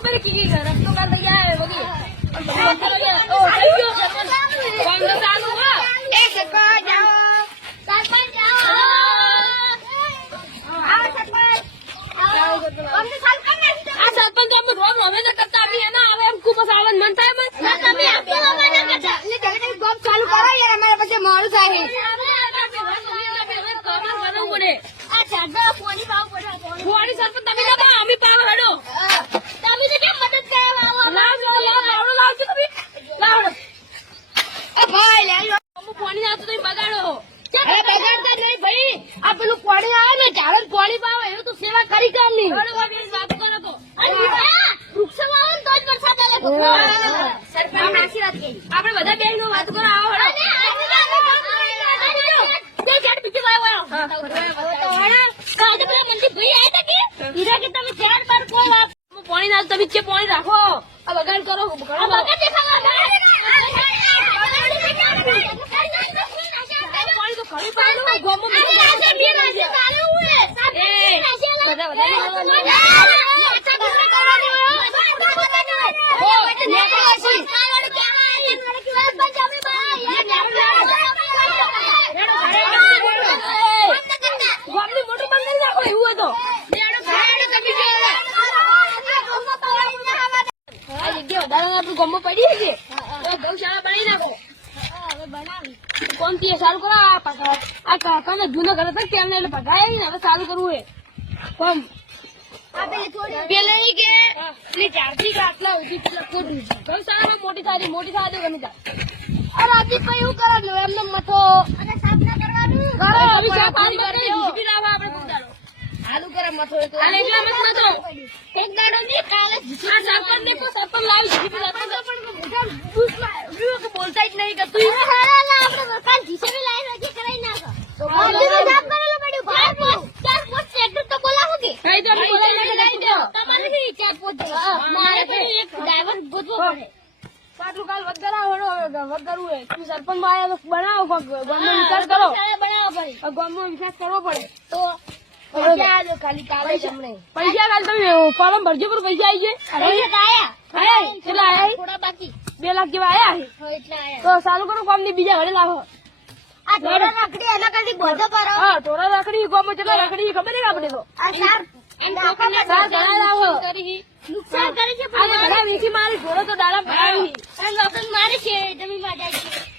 ઉપર કી રસ્તો કર દઈએ બગી ઓ થઈ ગયો કામ તો ચાલુ હો એ સકો જાઓ સરપંચ જાઓ આવો સરપંચ અમને સાલ કર આ સરપંચ અમે રોમ રોમે તો કરતા આવી હે ના હવે એમ ખૂબ સાવન મન થાય મત તમે આપો મને કરતા ને જલ્દી ગોમ ચાલુ કરો યાર અમારે પછી મોડું થાય આ ચાદા પોણી પાવ પડે પોણી સરપંચ તમે ના અમે પાવ હેડો તમે તો કેમ મદદ કરવા આવો લાવ લાવજો તમે લાવ એ ભાઈ લે હું પોણી આવતો તો બગાડો અરે બગાડતા નહીં ભાઈ આ પેલું પોણી આવે ને ઝાડન પોણી પાવ એવું તો સેવા કરી કામ નહીં વાત કરો તો વૃક્ષ વાવો તો જ વરસાદ આવે સરપંચ આશીર્વાદ કે આપણે બધા બેનો વાત કરો આવો હેડો પાણી ના તમે છે પાણી રાખો આ બગાડ કરો પાણી તો ખરી પાડો ગોમો ગમો પડી છે ગૌશાળા બનાવી નાખો કોણ થી સારું કરો આ કાકાને જૂનો ઘર હતા તેમને એટલે ભગાય ને હવે સારું કરવું હે કોમ પેલા કે ચારથી આટલા ગૌશાળા મોટી થાય ગમી જાય અરે અભી કઈ એવું કરાવ્યું એમને મથો સાફ ના કરવાનું આલુ કરે મથો તો એટલા મત નતો એક દાડો ની કાલે આ સરપંચ ને કો સરપંચ લાવી જીપી લાતો પણ મોઢા કે બોલતા જ નહીં કે તું આપણે સરપંચ જીસીબી લાવી રાખી કરાઈ નાખો તો બોલી સાફ કરેલો પડ્યું ભાઈ ચાર પોત ટ્રેક્ટર તો બોલાવો કે કઈ તો બોલાવી લઈ દો તમારે થી ચાર પોત મારે તો એક ડ્રાઈવર ગોતવો પડે પાટલું કાલ વગરા હોડો વગરું હે તું સરપંચ માં બનાવો ગામનો વિકાસ કરો બનાવવો પડે ગામનો વિકાસ કરવો પડે તો પૈસા ખાલી કાલે જમણે પૈસા કાલ તમે ફોર્મ ભરજો પર પૈસા આવી જાય કેટલા આયા થોડા બાકી 2 લાખ જેવા આયા એટલા આયા તો ચાલુ કરો કામ ની બીજા ઘરે લાવો આ થોડા રાખડી એના કરતી બોધો કરો હા થોડા રાખડી કોમ કેટલા રાખડી ખબર નહીં આપણે તો આ સાર એમ લોકોને સાર ઘણા લાવો નુકસાન કરે છે પણ ઘણા વીસી મારી ઘોડો તો દાડા ભરાવી અને લોકો મારે છે જમીન માં જાય છે